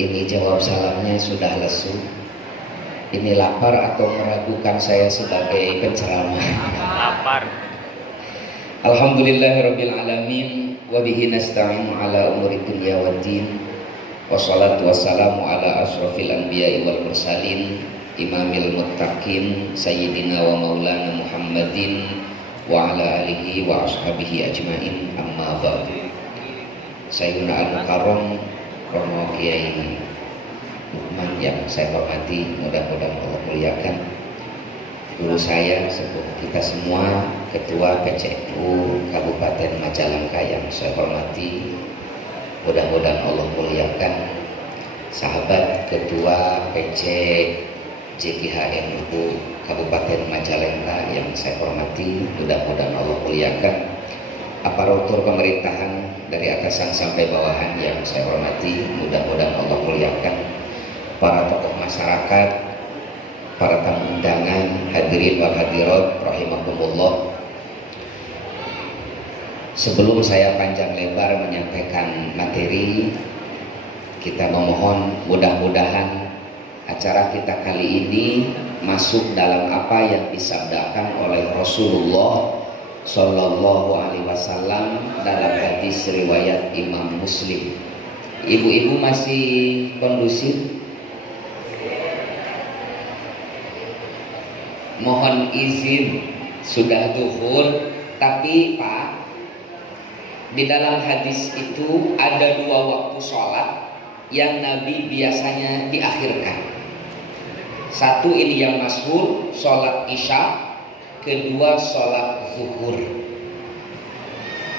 Ini jawab salamnya sudah lesu. Ini lapar atau meragukan saya sebagai penceramah? Lapar. Alhamdulillahirabbil alamin wa bihi nasta'inu ala umuri dunya waddin. Wassalatu wassalamu ala asrofil anbiya'i wal mursalin imamil muttaqin sayyidina wa maulana Muhammadin wa ala alihi wa ashabihi ajmain, amma ba'du. Sayyidina al-mukarram Romo Kiai Lukman yang saya hormati, mudah-mudahan Allah muliakan. Guru saya, sepuh kita semua, Ketua PCNU Kabupaten Majalengka yang saya hormati, mudah-mudahan Allah muliakan. Sahabat Ketua PC JKHNU Kabupaten Majalengka yang saya hormati, mudah-mudahan Allah muliakan. Aparatur pemerintahan dari atasan sampai bawahan yang saya hormati, mudah-mudahan Allah muliakan. Para tokoh masyarakat, para tamu undangan, hadirin wal hadirat rahimakumullah. Sebelum saya panjang lebar menyampaikan materi, kita memohon mudah-mudahan acara kita kali ini masuk dalam apa yang disabdakan oleh Rasulullah Sallallahu Alaihi Wasallam dalam hadis riwayat Imam Muslim. Ibu-ibu masih kondusif? Mohon izin, sudah zuhur, tapi Pak, di dalam hadis itu ada dua waktu sholat yang Nabi biasanya diakhirkan. Satu ini yang masyhur, sholat isya. Kedua, sholat zuhur.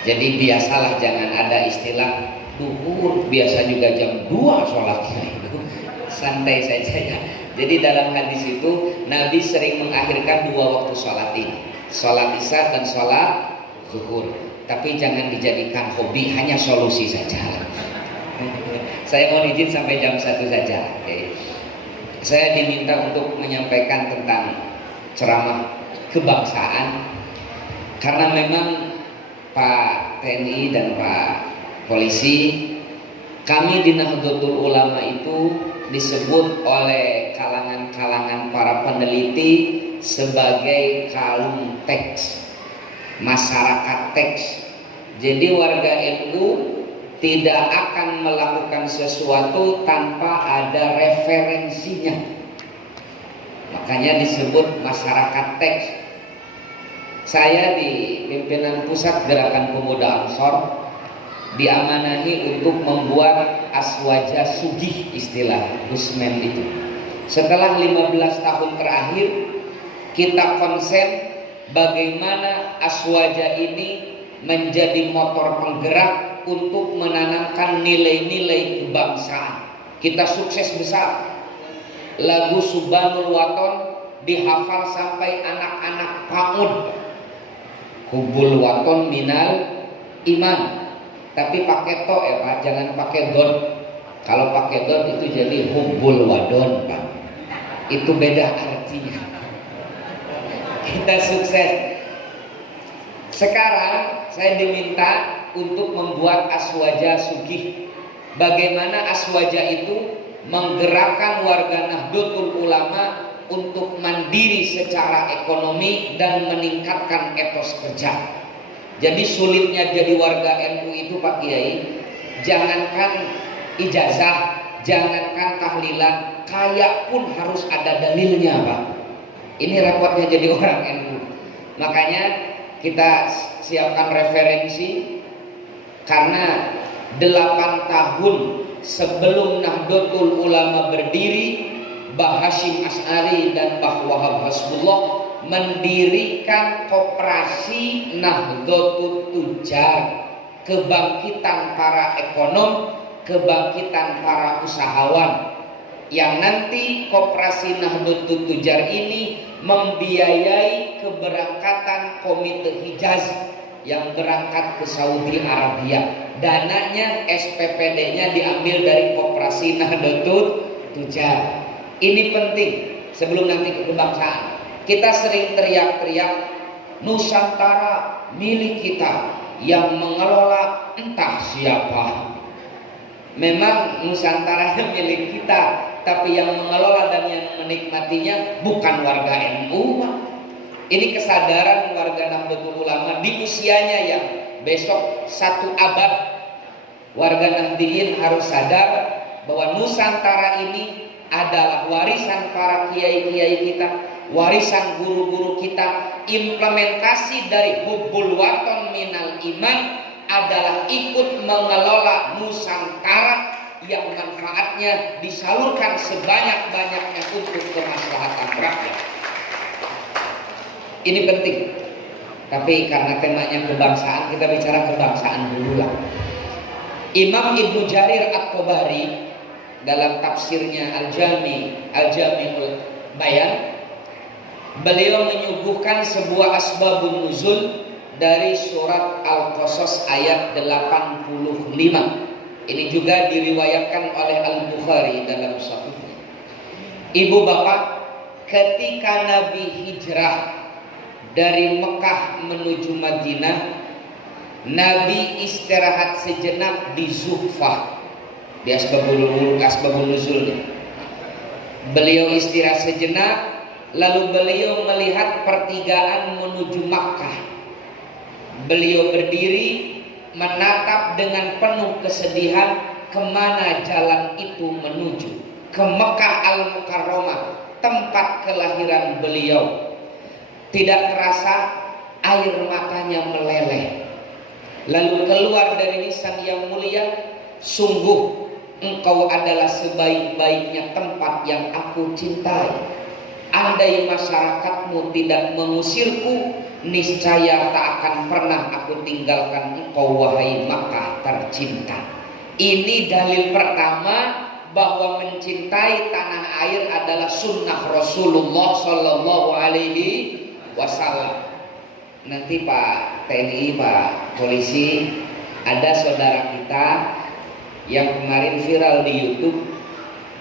Jadi biasalah jangan ada istilah zuhur, biasa juga jam 2 sholatnya itu. Santai saja ya. Jadi dalam hadis itu Nabi sering mengakhirkan dua waktu sholat ini, sholat isya dan sholat zuhur. Tapi jangan dijadikan hobi, hanya solusi saja. Saya mohon izin sampai jam 1 saja. Oke. Saya diminta untuk menyampaikan tentang ceramah kebangsaan, karena memang Pak TNI dan Pak Polisi, kami di Nahdlatul Ulama itu disebut oleh kalangan-kalangan para peneliti sebagai kaum teks, masyarakat teks. Jadi warga NU tidak akan melakukan sesuatu tanpa ada referensinya, makanya disebut masyarakat teks. Saya di pimpinan pusat Gerakan Pemuda Ansor diamanahi untuk membuat aswaja sugih, istilah Gusmen itu. Setelah 15 tahun terakhir kita konsen bagaimana aswaja ini menjadi motor penggerak untuk menanamkan nilai-nilai kebangsaan. Kita sukses besar. Lagu Subhanul Waton dihafal sampai anak-anak PAUD. Hubul waton minal iman. Tapi pakai to ya Pak, jangan pakai dot. Kalau pakai dot itu jadi hubul wadon Pak. Itu beda artinya. Kita sukses. Sekarang saya diminta untuk membuat aswaja sugih. Bagaimana aswaja itu menggerakkan warga Nahdlatul Ulama untuk mandiri secara ekonomi dan meningkatkan etos kerja. Jadi sulitnya jadi warga NU itu Pak Kiai, jangankan ijazah, jangankan tahlilan, kaya pun harus ada dalilnya Pak. Ini repotnya jadi orang NU. Makanya kita siapkan referensi, karena 8 tahun sebelum Nahdlatul Ulama berdiri, Mbah Hasyim Asy'ari dan Mbah Wahab Hasbullah mendirikan koperasi Nahdlatul Tujar, kebangkitan para ekonom, kebangkitan para usahawan, yang nanti koperasi Nahdlatul Tujar ini membiayai keberangkatan Komite Hijaz yang berangkat ke Saudi Arabia. Dananya SPPD-nya diambil dari koperasi Nahdlatul Tujar. Ini penting sebelum nanti ke kebangsaan. Kita sering teriak-teriak Nusantara milik kita, yang mengelola entah siapa. Memang Nusantaranya milik kita, tapi yang mengelola dan yang menikmatinya bukan warga NU. Ini kesadaran warga Nahdlatul Ulama di usianya yang besok 1 abad. Warga Nahdliyin harus sadar bahwa Nusantara ini adalah warisan para kiai-kiai kita, warisan guru-guru kita. Implementasi dari hubbul waton minal iman adalah ikut mengelola Nusantara yang manfaatnya disalurkan sebanyak-banyaknya untuk kemaslahatan rakyat. Ini penting. Tapi karena temanya kebangsaan, kita bicara kebangsaan dulu lah. Imam Ibnu Jarir At-Tabari dalam tafsirnya Al-Jami'ul Bayan, beliau menyuguhkan sebuah asbabun nuzul dari surat Al-Qasas ayat 85. Ini juga diriwayatkan oleh Al-Bukhari dalam sahihnya. Ibu bapak, ketika Nabi hijrah dari Mekah menuju Madinah, Nabi istirahat sejenak di Zuhfah, di asbabun nuzulnya. Beliau istirahat sejenak, lalu beliau melihat pertigaan menuju Makkah. Beliau berdiri menatap dengan penuh kesedihan kemana jalan itu menuju. Ke Mekah Al-Mukarramah, tempat kelahiran beliau. Tidak terasa air matanya meleleh. Lalu keluar dari lisan yang mulia, sungguh engkau adalah sebaik-baiknya tempat yang aku cintai. Andai masyarakatmu tidak mengusirku, niscaya tak akan pernah aku tinggalkan engkau, wahai Makkah tercinta. Ini dalil pertama bahwa mencintai tanah air adalah sunnah Rasulullah Sallallahu Alaihi Wasallam. Nanti Pak TNI, Pak Polisi, ada saudara kita yang kemarin viral di YouTube.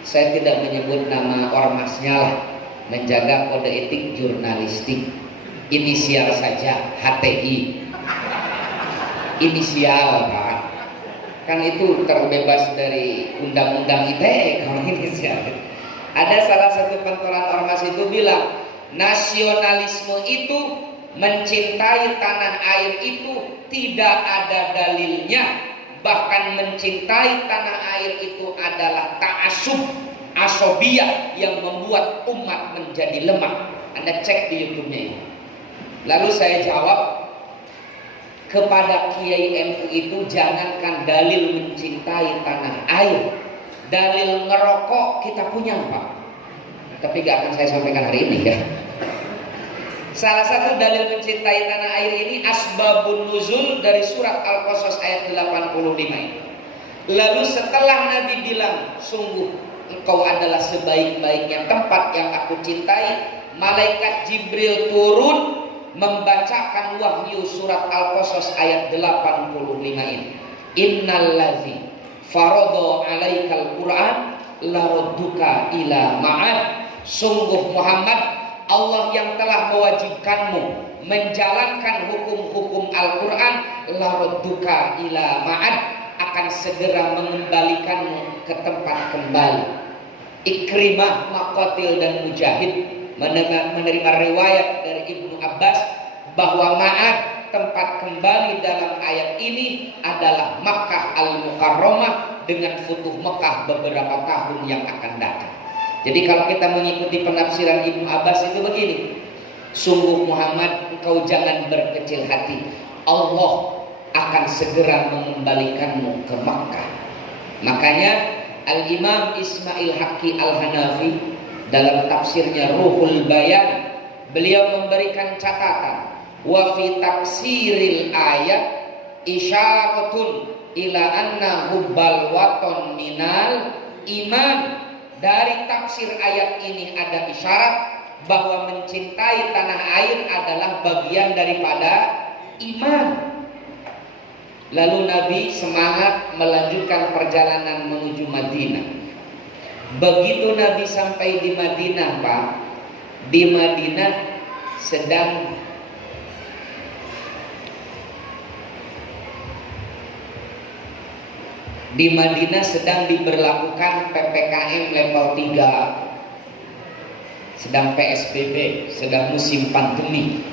Saya tidak menyebut nama ormasnya lah, menjaga kode etik jurnalistik. Inisial saja, HTI. Inisial Pak. Kan itu terbebas dari undang-undang ITE kalau inisial. Ada salah satu pentolan ormas itu bilang, nasionalisme itu, mencintai tanah air itu tidak ada dalilnya. Bahkan mencintai tanah air itu adalah ta'assub, asobiyah yang membuat umat menjadi lemah. Anda cek di YouTube-nya ini. Lalu saya jawab, kepada Kiai NU itu jangankan dalil mencintai tanah air, dalil ngerokok kita punya Pak. Tapi gak akan saya sampaikan hari ini ya. Salah satu dalil mencintai tanah air ini asbabun nuzul dari surat Al-Qasas ayat 85 ini. Lalu setelah Nabi bilang, sungguh engkau adalah sebaik-baiknya tempat yang aku cintai, malaikat Jibril turun membacakan wahyu surat Al-Qasas ayat 85 ini. Innallazi faradha 'alaikal Qur'an laradduka ila ma'ad. Sungguh Muhammad, Allah yang telah mewajibkanmu menjalankan hukum-hukum Al-Quran, laradduka ila ma'ad, akan segera mengembalikanmu ke tempat kembali. Ikrimah, Maqatil dan Mujahid menerima riwayat dari Ibnu Abbas bahwa ma'ad, tempat kembali dalam ayat ini adalah Makkah Al-Mukarramah dengan futuh Mekah beberapa tahun yang akan datang. Jadi kalau kita mengikuti penafsiran Ibnu Abbas itu begini, sungguh Muhammad, engkau jangan berkecil hati, Allah akan segera mengembalikanmu ke Makkah. Makanya Al-Imam Ismail Haqqi Al-Hanafi dalam tafsirnya Ruhul Bayan, beliau memberikan catatan, wa fi tafsiril ayat isyaratun ila anna hubbal waton minal iman. Dari tafsir ayat ini ada isyarat bahwa mencintai tanah air adalah bagian daripada iman. Lalu Nabi semangat melanjutkan perjalanan menuju Madinah. Begitu Nabi sampai di Madinah Pak, di Madinah sedang Di Madinah sedang diberlakukan PPKM level 3, sedang PSBB, sedang musim pandemi.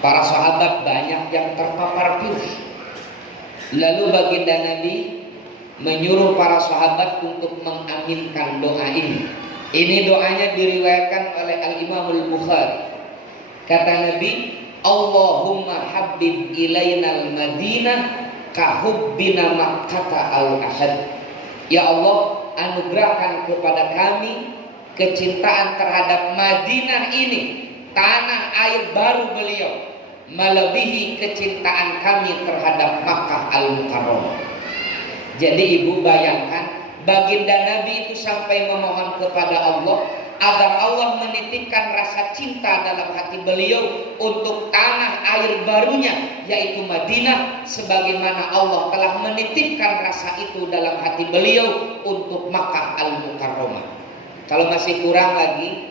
Para sahabat banyak yang terpapar virus. Lalu baginda Nabi menyuruh para sahabat untuk mengaminkan doa ini. Ini doanya diriwayatkan oleh Al-Imam Al-Bukhari. Kata Nabi, Allahumma habbib ilainal Madinah kahubbina Makkata al-ahad. Ya Allah, anugerahkan kepada kami kecintaan terhadap Madinah ini, tanah air baru beliau, melebihi kecintaan kami terhadap Makkah al-Mukarramah. Jadi ibu bayangkan, baginda Nabi itu sampai memohon kepada Allah agar Allah menitipkan rasa cinta dalam hati beliau untuk tanah air barunya, yaitu Madinah, sebagaimana Allah telah menitipkan rasa itu dalam hati beliau untuk Makkah al-Mukarramah. Kalau masih kurang lagi,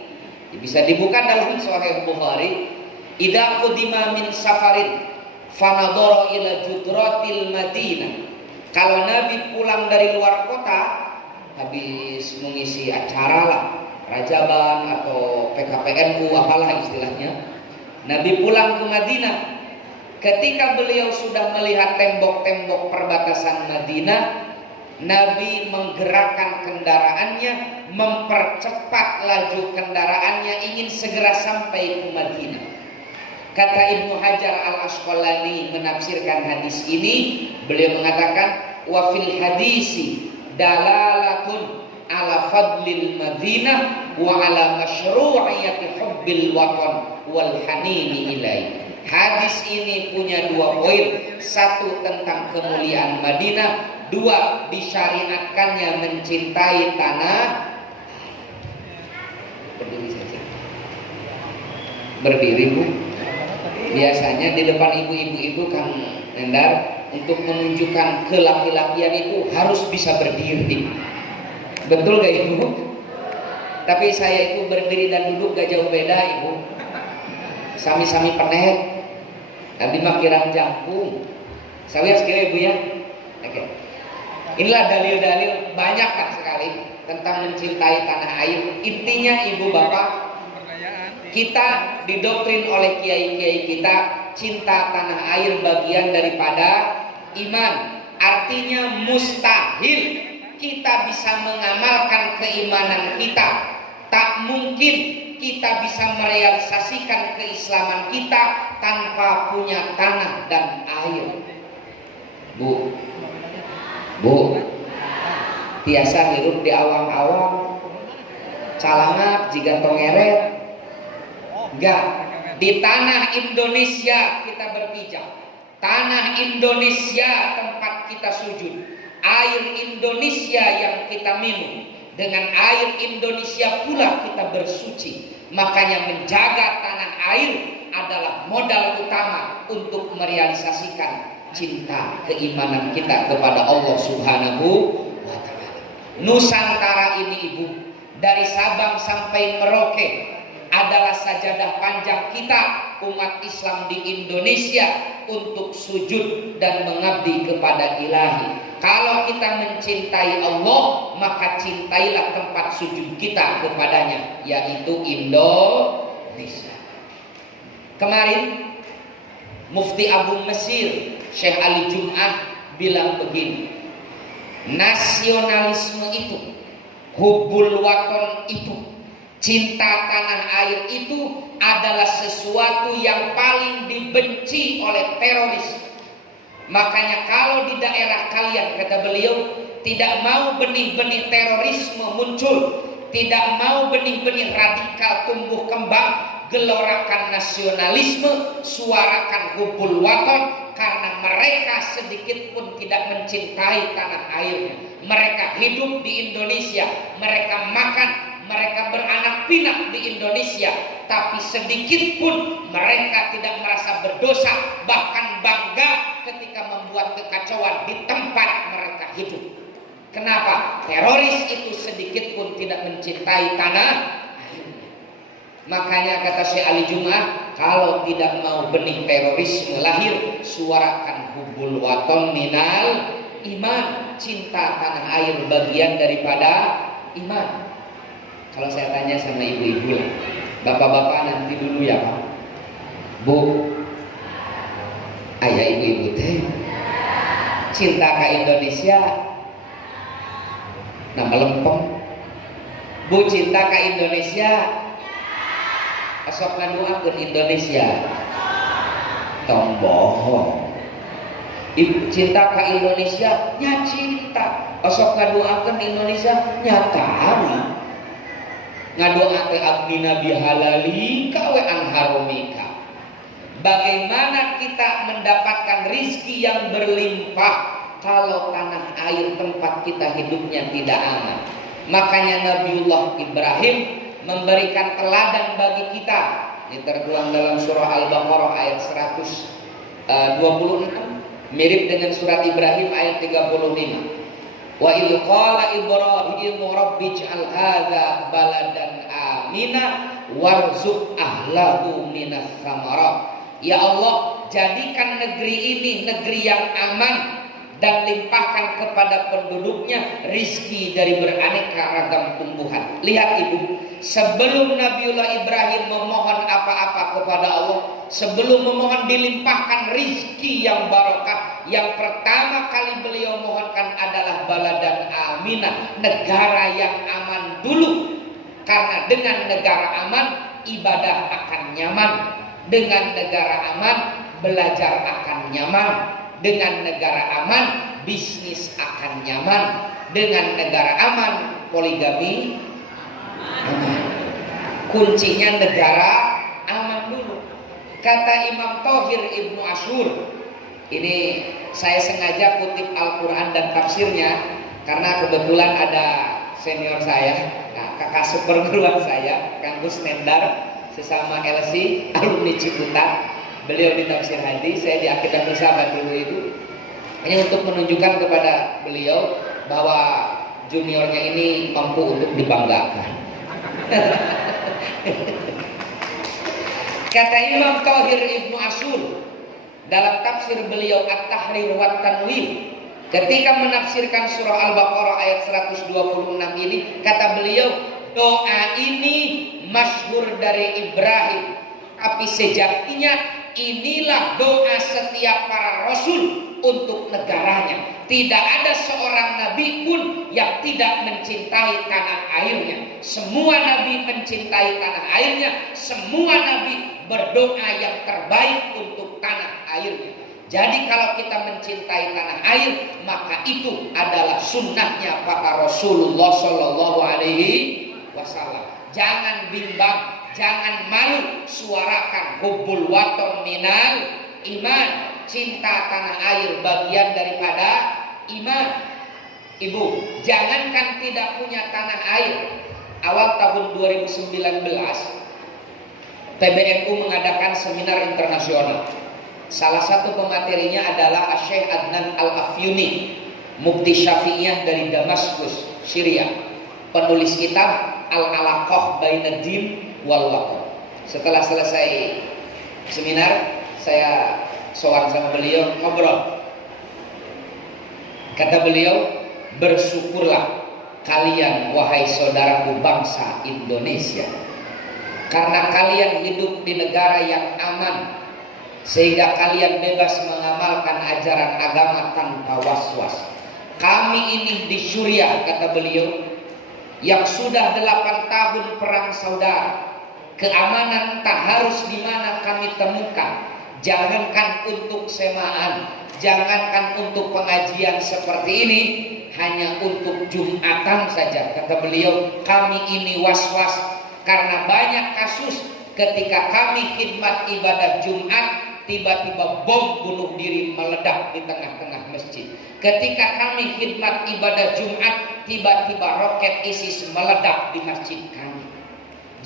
bisa dibuka dalam Sahih Bukhari. Idza qudima min safarin fanadara ila judratil Madinah. Kalau Nabi pulang dari luar kota, habis mengisi acara lah, Rajaban atau PKPNU apalah istilahnya, Nabi pulang ke Madinah. Ketika beliau sudah melihat tembok-tembok perbatasan Madinah, Nabi menggerakkan kendaraannya, mempercepat laju kendaraannya, ingin segera sampai ke Madinah. Kata Ibnu Hajar Al-Asqalani menafsirkan hadis ini, beliau mengatakan wa fil hadisi dalalatun ala fadlil Madinah wa ala masyru'iyati hubbil watan wal hanini ilaihi. Hadis ini punya dua poin. Satu, tentang kemuliaan Madinah. Dua, disyariatkannya mencintai tanah. Berdiri saja. Berdiri Bu. Biasanya di depan ibu-ibu Kang Nendar, untuk menunjukkan kelaki-lakian itu harus bisa berdiri. Betul gak Ibu? Tapi saya itu berdiri dan duduk gak jauh beda Ibu. Sami-sami penet. Tadi mah kirang jangkung. Saya sekira Ibu ya. Oke. Inilah dalil-dalil banyaklah sekali tentang mencintai tanah air. Intinya Ibu Bapak, kita didoktrin oleh kiai-kiai kita, cinta tanah air bagian daripada iman. Artinya mustahil kita bisa mengamalkan keimanan kita. Tak mungkin kita bisa merealisasikan keislaman kita tanpa punya tanah dan air. Bu, biasa hidup di awang-awang, calangat jika tongeret. Enggak, di tanah Indonesia kita berpijak. Tanah Indonesia tempat kita sujud. Air Indonesia yang kita minum. Dengan air Indonesia pula kita bersuci. Makanya menjaga tanah air adalah modal utama untuk merealisasikan cinta keimanan kita kepada Allah Subhanahu wa Ta'ala. Nusantara ini Ibu, dari Sabang sampai Merauke adalah sajadah panjang kita umat Islam di Indonesia untuk sujud dan mengabdi kepada Ilahi. Kalau kita mencintai Allah, maka cintailah tempat sujud kita kepadanya, yaitu Indonesia. Kemarin Mufti Agung Mesir Syekh Ali Jum'ah bilang begini, nasionalisme itu, hubbul waton itu, cinta tanah air itu adalah sesuatu yang paling dibenci oleh teroris. Makanya kalau di daerah kalian, kata beliau, tidak mau benih-benih terorisme muncul, tidak mau benih-benih radikal tumbuh kembang, gelorakan nasionalisme, suarakan hubbul waton, karena mereka sedikit pun tidak mencintai tanah airnya. Mereka hidup di Indonesia, mereka makan, mereka beranak pinak di Indonesia, tapi sedikit pun mereka tidak merasa berdosa, bahkan bangga ketika membuat kekacauan di tempat mereka hidup. Kenapa? Teroris itu sedikit pun tidak mencintai tanah airnya. Makanya kata Syekh Ali Jum'ah, kalau tidak mau benih terorisme lahir, suarakan hubbul waton minal iman. cinta tanah air bagian daripada iman. Kalau saya tanya sama ibu-ibu, bapak-bapak nanti dulu ya Pak, Bu, ayah ibu-ibu teh cinta ke Indonesia nama lempeng. Bu cinta ke Indonesia asok ngaduakeun Indonesia tong bohong. Ibu cinta ke Indonesia nya cinta asok ngaduakeun Indonesia nyata ngadoa abdi nabi halalika wa anharomika. Bagaimana kita mendapatkan rizki yang berlimpah kalau tanah air tempat kita hidupnya tidak aman? Makanya Nabiullah Ibrahim memberikan teladan bagi kita. Ini tertuang dalam surah Al-Baqarah ayat 126, mirip dengan surat Ibrahim ayat 35. Wa idh qala Ibrahim rabbij'al hadza baladan amina warzuq ahlahu minas samarat. Ya Allah, jadikan negeri ini negeri yang aman dan limpahkan kepada penduduknya rizki dari beraneka ragam tumbuhan. Lihat ibu, sebelum Nabiullah Ibrahim memohon apa-apa kepada Allah, sebelum memohon dilimpahkan rizki yang barokah, yang pertama kali beliau mohonkan adalah baladan aminah, negara yang aman dulu. Karena dengan negara aman ibadah akan nyaman, dengan negara aman belajar akan nyaman, dengan negara aman bisnis akan nyaman, dengan negara aman poligami aman. Kuncinya negara aman dulu. Kata Imam Thohir Ibnu Ashur, ini saya sengaja kutip Al-Quran dan tafsirnya karena kebetulan ada senior saya, kakak seperguruan saya, Kang Gus Nendar, sesama LC alumni Ciputat. Beliau di tafsir hadis, saya di akidah bersahabat dulu itu. Ini untuk menunjukkan kepada beliau bahwa juniornya ini mampu untuk dibanggakan. Kata Imam Thohir Ibnu Ashur dalam tafsir beliau At-Tahrir wa Tanwir, ketika menafsirkan surah Al-Baqarah ayat 126 ini, kata beliau, doa ini masyhur dari Ibrahim, tapi sejatinya inilah doa setiap para rasul untuk negaranya. Tidak ada seorang nabi pun yang tidak mencintai tanah airnya. Semua nabi mencintai tanah airnya. Semua nabi berdoa yang terbaik untuk tanah airnya. Jadi kalau kita mencintai tanah air, maka itu adalah sunnahnya para Rasulullah Shallallahu Alaihi Wasallam. Jangan bimbang, jangan malu, suarakan hubbul waton minal iman. Cinta tanah air bagian daripada iman. Ibu, jangankan tidak punya tanah air. Awal tahun 2019 PBNU mengadakan seminar internasional. Salah satu pematerinya adalah Syekh Adnan Al-Afyuni, Mufti Syafi'iyah dari Damaskus, Syria, penulis kitab Al-Alaqah Bainad Din wal Waqf. Setelah selesai seminar, saya sowan sama beliau, ngobrol. Kata beliau, bersyukurlah kalian wahai saudaraku bangsa Indonesia, karena kalian hidup di negara yang aman, sehingga kalian bebas mengamalkan ajaran agama tanpa was-was. Kami ini di Suriah, kata beliau, yang sudah 8 tahun perang saudara, keamanan tak harus di mana kami temukan. Jangankan untuk semaan, jangankan untuk pengajian seperti ini, hanya untuk Jumatan saja, kata beliau, kami ini was-was. Karena banyak kasus ketika kami khidmat ibadah Jumat, tiba-tiba bom bunuh diri meledak di tengah-tengah masjid. Ketika kami khidmat ibadah Jumat, tiba-tiba roket ISIS meledak di masjid kami.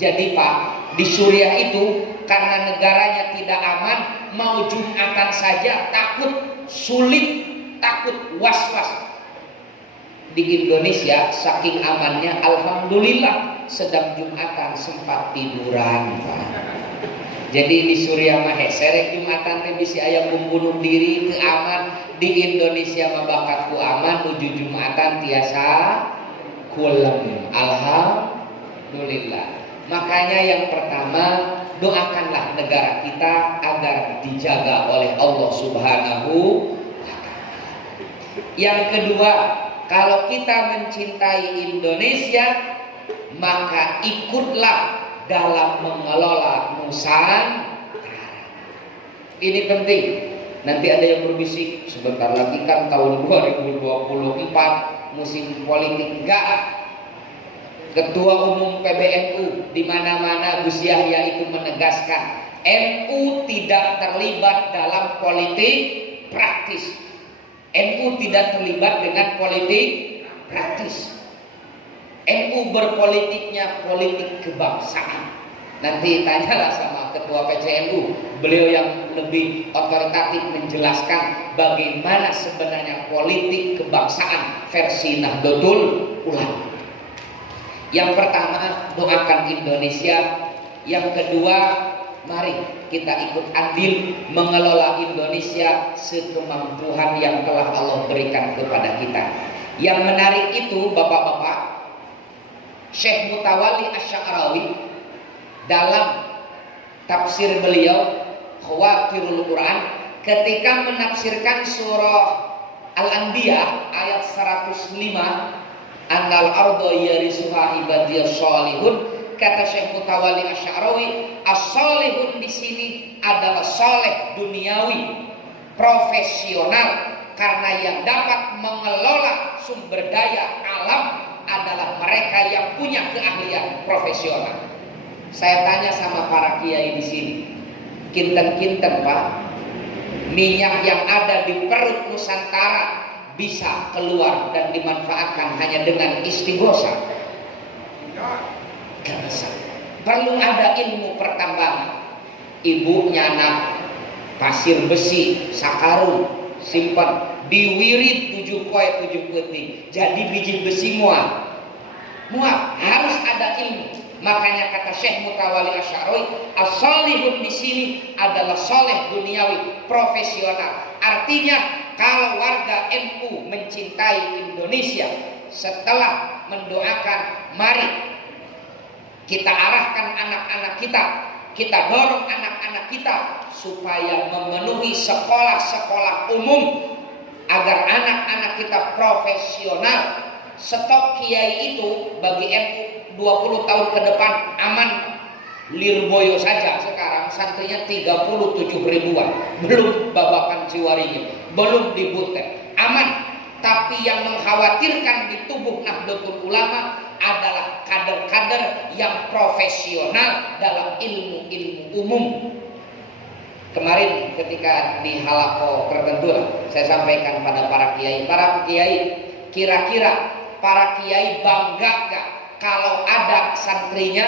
Jadi Pak, di Suriah itu karena negaranya tidak aman, mau Jumatan saja takut, sulit, takut, was-was. Di Indonesia saking amannya, alhamdulillah sedang Jumatan sempat tiduran Pak. Jadi di Suriah mah serek Jumatan teh bisi aya bunuh diri teu aman, di Indonesia mah bakat ku aman nuju Jumatan tiasa kulem. Alhamdulillah. Makanya yang pertama, doakanlah negara kita agar dijaga oleh Allah Subhanahu wa Ta'ala. Yang kedua, kalau kita mencintai Indonesia, maka ikutlah dalam mengelola Nusantara. Ini penting. Nanti ada yang berbisik, sebentar lagi kan tahun 2024 musim politik. Enggak. Ketua Umum PBNU di mana-mana Gus Yahya itu menegaskan NU tidak terlibat dalam politik praktis. NU tidak terlibat dengan politik praktis. NU berpolitiknya politik kebangsaan. Nanti tanyalah sama Ketua PCNU, beliau yang lebih otoritatif menjelaskan bagaimana sebenarnya politik kebangsaan versi Nahdlatul Ulama. Yang pertama, doakan Indonesia. Yang kedua, mari kita ikut andil mengelola Indonesia sekemampuan yang telah Allah berikan kepada kita. Yang menarik itu, bapak-bapak, Syekh Mutawalli Asy-Sya'rawi dalam tafsir beliau Khawatirul Quran ketika menafsirkan surah Al-Anbiya ayat 105, annal ardo yarisuha ibadiyas sholihun, kata Syekh Mutawalli Asy-Sya'rawi, as-sholihun di sini adalah soleh duniawi, profesional, karena yang dapat mengelola sumber daya alam adalah mereka yang punya keahlian profesional. Saya tanya sama para kiai di sini, kinten-kinten Pak, minyak yang ada di perut Nusantara bisa keluar dan dimanfaatkan hanya dengan istighosa? Gak bisa. Perlu ada ilmu pertambangan. Ibu nyanak pasir besi sakarung simpan diwirit 7 poe 7 peuting jadi biji besi muat harus ada ilmu. Makanya kata Syekh Mutawalli Asy-Sya'rawi, as-sholihun di sini adalah soleh duniawi profesional. Artinya kalau warga NU mencintai Indonesia, setelah mendoakan, mari kita arahkan anak-anak kita dorong anak-anak kita supaya memenuhi sekolah-sekolah umum agar anak-anak kita profesional. Stok kiai itu bagi NU 20 tahun ke depan aman. Lirboyo saja sekarang santrinya 37 ribuan, belum babakan Ciwarinya, belum di Butet, aman. Tapi yang mengkhawatirkan di tubuh Nahdlatul Ulama adalah kader-kader yang profesional dalam ilmu-ilmu umum. Kemarin ketika di halaqah tertentu saya sampaikan pada para kiai, kira-kira para kiai bangga gak kalau ada santrinya,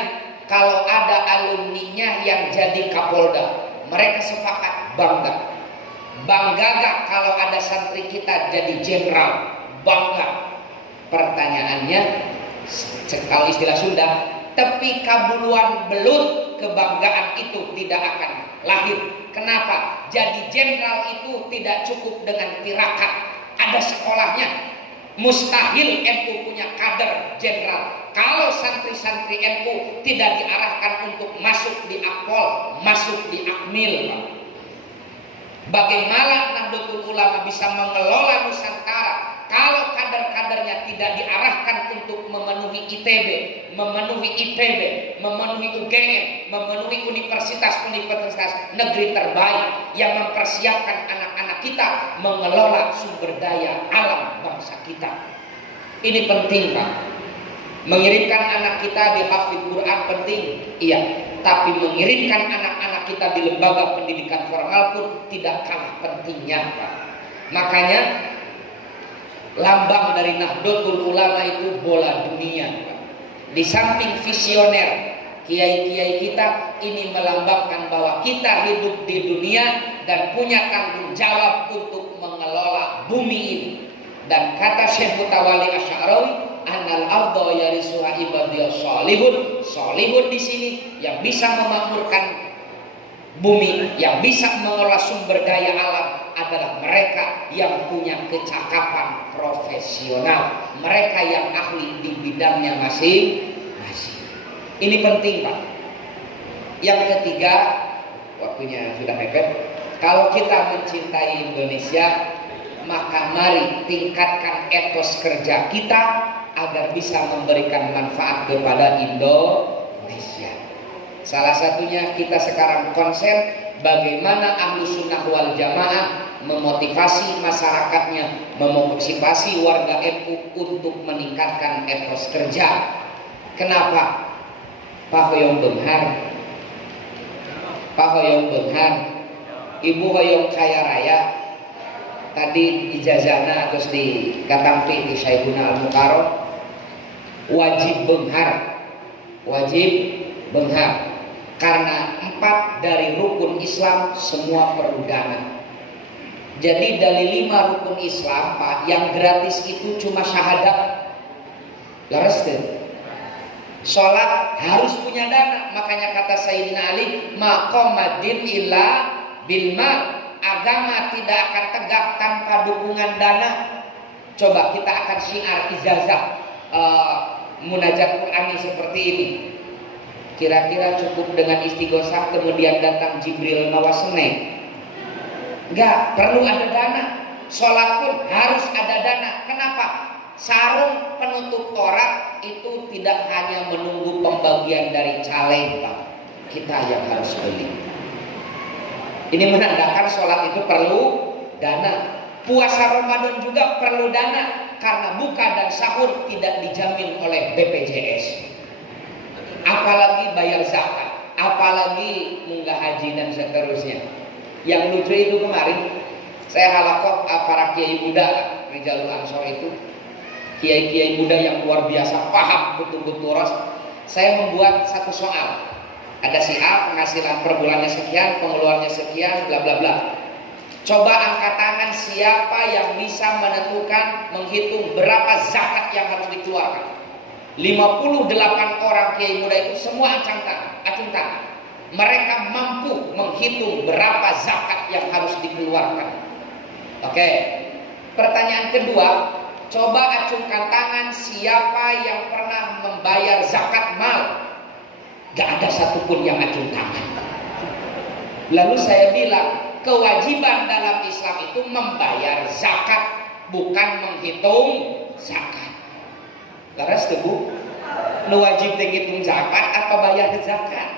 kalau ada alumninya yang jadi Kapolda? Mereka sepakat bangga. Bangga gak kalau ada santri kita jadi jenderal? Bangga. Pertanyaannya, kalau istilah Sunda, tepi kabuluan belut, kebanggaan itu tidak akan lahir. Kenapa? Jadi jenderal itu tidak cukup dengan tirakat, ada sekolahnya. Mustahil NU punya kader jenderal kalau santri-santri NU tidak diarahkan untuk masuk di Akpol, masuk di Akmil. Bagaimana Nahdlatul Ulama bisa mengelola Nusantara kalau kader-kadernya tidak diarahkan untuk memenuhi ITB, memenuhi IPB, memenuhi UGM, memenuhi universitas-universitas negeri terbaik yang mempersiapkan anak-anak kita mengelola sumber daya alam bangsa kita. Ini penting, Pak. Mengirimkan anak kita di hafidz Quran penting, iya. Tapi mengirimkan anak-anak kita di lembaga pendidikan formal pun tidak kalah pentingnya, Pak. Makanya lambang dari Nahdlatul Ulama itu bola dunia, Pak. Di samping visioner, kiai-kiai kita ini melambangkan bahwa kita hidup di dunia dan punya tanggung jawab untuk mengelola bumi ini. Dan kata Syekh Mutawalli Asy-Sya'rawi, annal ardo yarisuha ibadiyas sholihun. Sholihun di sini yang bisa memakmurkan bumi, yang bisa mengelola sumber daya alam adalah mereka yang punya kecakapan profesional, mereka yang ahli di bidangnya masing-masing. Ini penting, Pak. Yang ketiga, waktunya sudah mepet. Kalau kita mencintai Indonesia, maka mari tingkatkan etos kerja kita agar bisa memberikan manfaat kepada Indonesia. Salah satunya kita sekarang konsen bagaimana Ahlus Sunnah wal Jamaah memotivasi masyarakatnya, memotivasi warga NU untuk meningkatkan etos kerja. Kenapa? Pak Hoyong Benghar, Ibu Hoyong Kaya Raya, tadi ijazahna terus dikatampi di Syekhuna Al-Mukarram, wajib benghar karena 4 dari rukun Islam semua perlu dana. Jadi dari 5 rukun Islam, Pak, yang gratis itu cuma syahadat. Leres deh. Sholat harus punya dana. Makanya kata Sayyidina Ali, maqamadin illa bil mal. Agama tidak akan tegak tanpa dukungan dana. Coba kita akan syiar ijazah munajat Qur'ani seperti ini. Kira-kira cukup dengan istighosah kemudian datang Jibril Nawasene? Enggak, perlu ada dana. Sholat pun harus ada dana. Kenapa? Sarung penutup aurat itu tidak hanya menunggu pembagian dari caleg, Pak. Kita yang harus beli. Ini menandakan sholat itu perlu dana. Puasa Ramadan juga perlu dana karena buka dan sahur tidak dijamin oleh BPJS. Apalagi bayar zakat, apalagi munggah haji dan seterusnya. Yang lucu itu kemarin saya halaqah para kiai muda Rijalul Ansor itu, kiai-kiai muda yang luar biasa paham betul-betul ros. Saya membuat satu soal. Ada si A, penghasilan per bulannya sekian, pengeluarannya sekian, bla bla bla. Coba angkat tangan siapa yang bisa menentukan, menghitung berapa zakat yang harus dikeluarkan. 58 orang kiai muda itu semua acung tangan. Mereka mampu menghitung berapa zakat yang harus dikeluarkan. Oke. Pertanyaan kedua, coba acungkan tangan siapa yang pernah membayar zakat mal. Gak ada satupun yang acung tangan. Lalu saya bilang, kewajiban dalam Islam itu membayar zakat, bukan menghitung zakat. Laras tuh Bu, nu wajib menghitung zakat apa bayar zakat?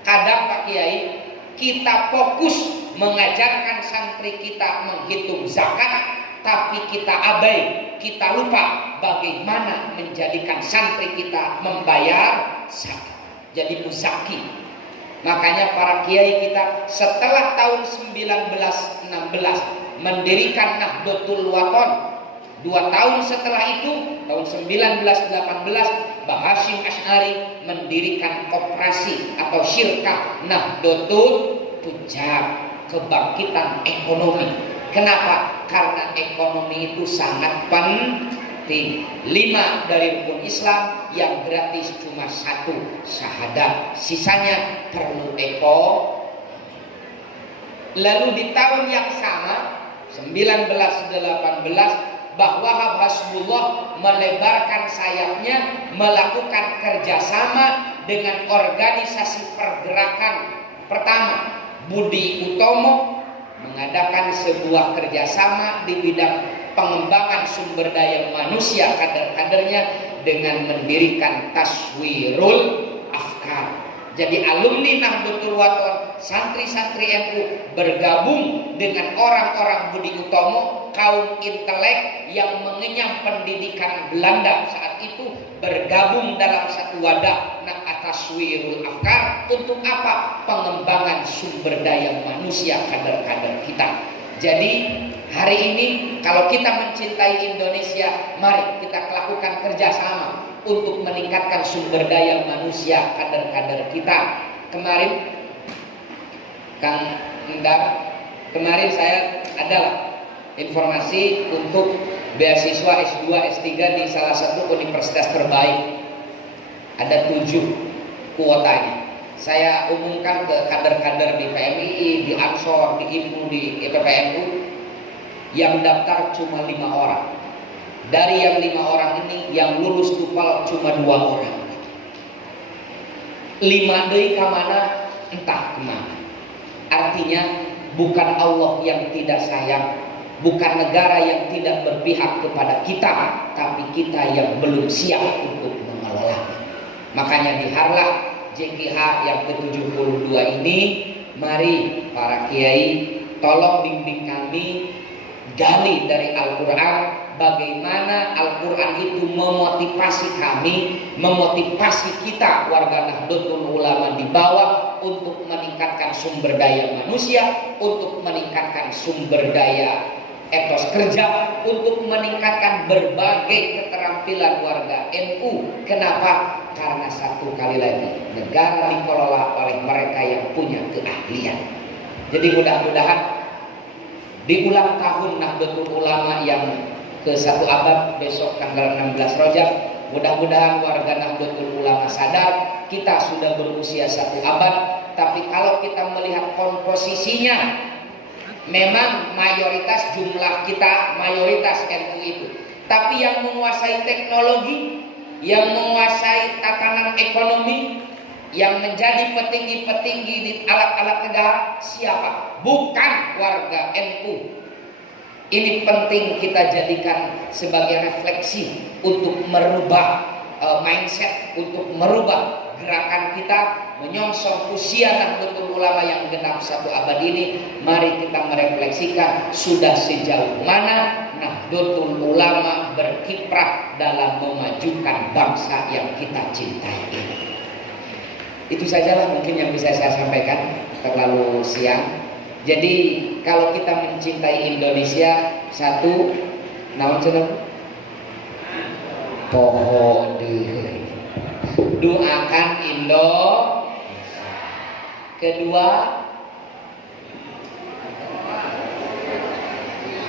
Kadang Pak Kiai, kita fokus mengajarkan santri kita menghitung zakat, tapi kita abai, kita lupa bagaimana menjadikan santri kita membayar zakat. Jadi muzaki. Makanya para kiai kita setelah tahun 1916 mendirikan Nahdlatul Wathon. 2 tahun setelah itu, tahun 1918, Mbah Hasyim Asy'ari mendirikan koperasi atau syirkah Nahdlatul Tujjar, kebangkitan ekonomi. Kenapa? Karena ekonomi itu sangat penting. 5 dari rukun Islam yang gratis cuma 1, syahadat. Sisanya perlu Lalu di tahun yang sama, 1918, bahwa Hasbullah melebarkan sayapnya, melakukan kerjasama dengan organisasi pergerakan. Pertama, Budi Utomo mengadakan sebuah kerjasama di bidang pengembangan sumber daya manusia kader-kadernya dengan mendirikan Taswirul Afkar. Jadi alumni Nahdlatul Wathon, santri-santri NU bergabung dengan orang-orang Budi Utomo, kaum intelek yang mengenyam pendidikan Belanda saat itu, bergabung dalam satu wadah Taswirul Afkar. Untuk apa? Pengembangan sumber daya manusia kader-kader kita. Jadi hari ini kalau kita mencintai Indonesia, mari kita lakukan kerjasama untuk meningkatkan sumber daya manusia kader-kader kita. Kemarin Kang Endar, kemarin saya adalah informasi untuk beasiswa S2, S3 di salah satu universitas terbaik. Ada 7 kuotanya. saya umumkan ke kader-kader di PMII, di Ansor, di IPU, di PPNU, yang daftar cuma 5 orang. Dari yang 5 orang ini yang lulus TUPAL cuma 2 orang. 5 deui ka mana entah kemana. Artinya bukan Allah yang tidak sayang, bukan negara yang tidak berpihak kepada kita, tapi kita yang belum siap untuk mengelolanya. Makanya diharlah JKH yang ke-72 ini, mari para kiai tolong bimbing kami, gali dari Al-Quran, bagaimana Al-Quran itu memotivasi kami, memotivasi kita warga Nahdlatul Ulama di bawah untuk meningkatkan sumber daya manusia, untuk meningkatkan sumber daya etos kerja, untuk meningkatkan berbagai keterampilan warga NU. Kenapa? Karena satu kali lagi, negara dikelola oleh mereka yang punya keahlian. Jadi mudah-mudahan di ulang tahun Nahdlatul Ulama yang ke-1 abad besok tanggal 16 Rajab, mudah-mudahan warga Nahdlatul Ulama sadar kita sudah berusia 1 abad. Tapi kalau kita melihat komposisinya, memang mayoritas jumlah kita mayoritas NU itu, tapi yang menguasai teknologi, yang menguasai tatanan ekonomi, yang menjadi petinggi-petinggi di alat-alat negara siapa? Bukan warga NU. Ini penting kita jadikan sebagai refleksi untuk merubah mindset, untuk merubah gerakan kita menyongsong usia Nahdlatul Ulama yang genap 1 abad ini. Mari kita merefleksikan sudah sejauh mana Nahdlatul Ulama berkiprah dalam memajukan bangsa yang kita cintai ini. Itu sajalah mungkin yang bisa saya sampaikan, terlalu siang. Jadi kalau kita mencintai Indonesia, satu, naon cenah? Pohon deui. Doakan Indonesia. Kedua,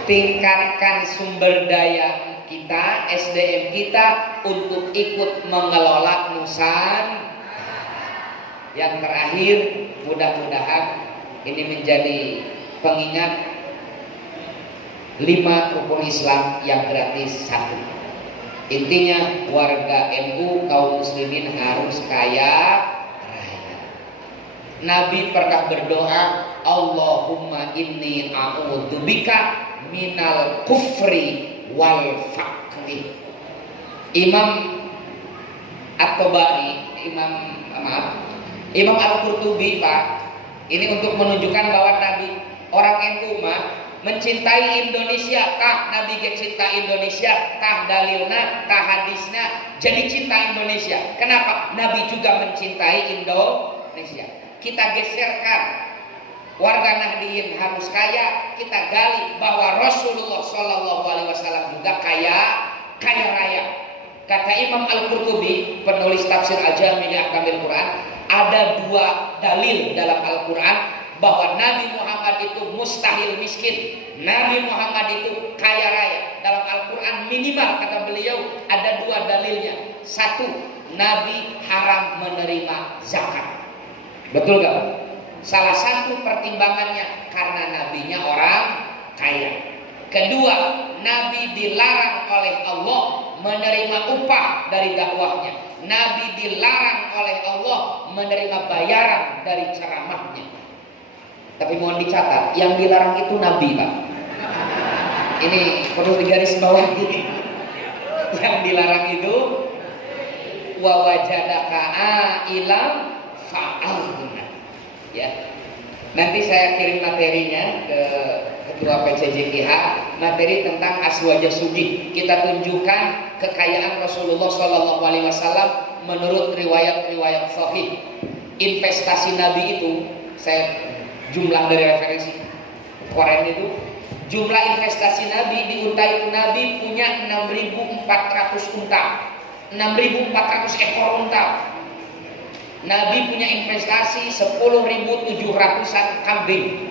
tingkatkan sumber daya kita, SDM kita untuk ikut mengelola Nusantara. Yang terakhir, mudah-mudahan ini menjadi pengingat 5 rukun Islam yang gratis 1. Intinya warga NU kaum muslimin harus kaya raya. Nabi pernah berdoa, Allahumma inni a'udzubika minal kufri wal faqri. Imam At-Tabari, Imam Al-Qurtubi, Pak, ini untuk menunjukkan bahwa Nabi orang NU mah mencintai Indonesia. Tah Nabi ge cinta Indonesia, tah dalilna, tah hadisna, jadi cinta Indonesia. Kenapa? Nabi juga mencintai Indonesia. Kita geserkan, warga Nahdliyin harus kaya. Kita gali bahwa Rasulullah SAW juga kaya raya. Kata Imam Al-Qurtubi, penulis tafsir Al-Jami' li Ahkamil Quran, ada 2 dalil dalam Al-Quran bahwa Nabi Muhammad itu mustahil miskin. Nabi Muhammad itu kaya raya. Dalam Al-Quran minimal kata beliau ada 2 dalilnya. 1, Nabi haram menerima zakat. Betul gak? Salah satu pertimbangannya karena nabinya orang kaya. Kedua, Nabi dilarang oleh Allah menerima upah dari dakwahnya. Nabi dilarang oleh Allah menerima bayaran dari ceramahnya. Tapi mohon dicatat, yang dilarang itu Nabi, Pak. Ini perlu digaris bawahi. Yang dilarang itu wa wajadaka ailam fa'alna. Ya. Nanti saya kirim materinya ke Ketua PCJKH, materi tentang Aswaja Sugih. Kita tunjukkan kekayaan Rasulullah SAW menurut riwayat-riwayat sahih. Investasi Nabi itu, saya jumlah dari referensi Quran itu, jumlah investasi Nabi di unta itu, Nabi punya 6.400 unta, 6.400 ekor unta. Nabi punya investasi 10.700-an kambing.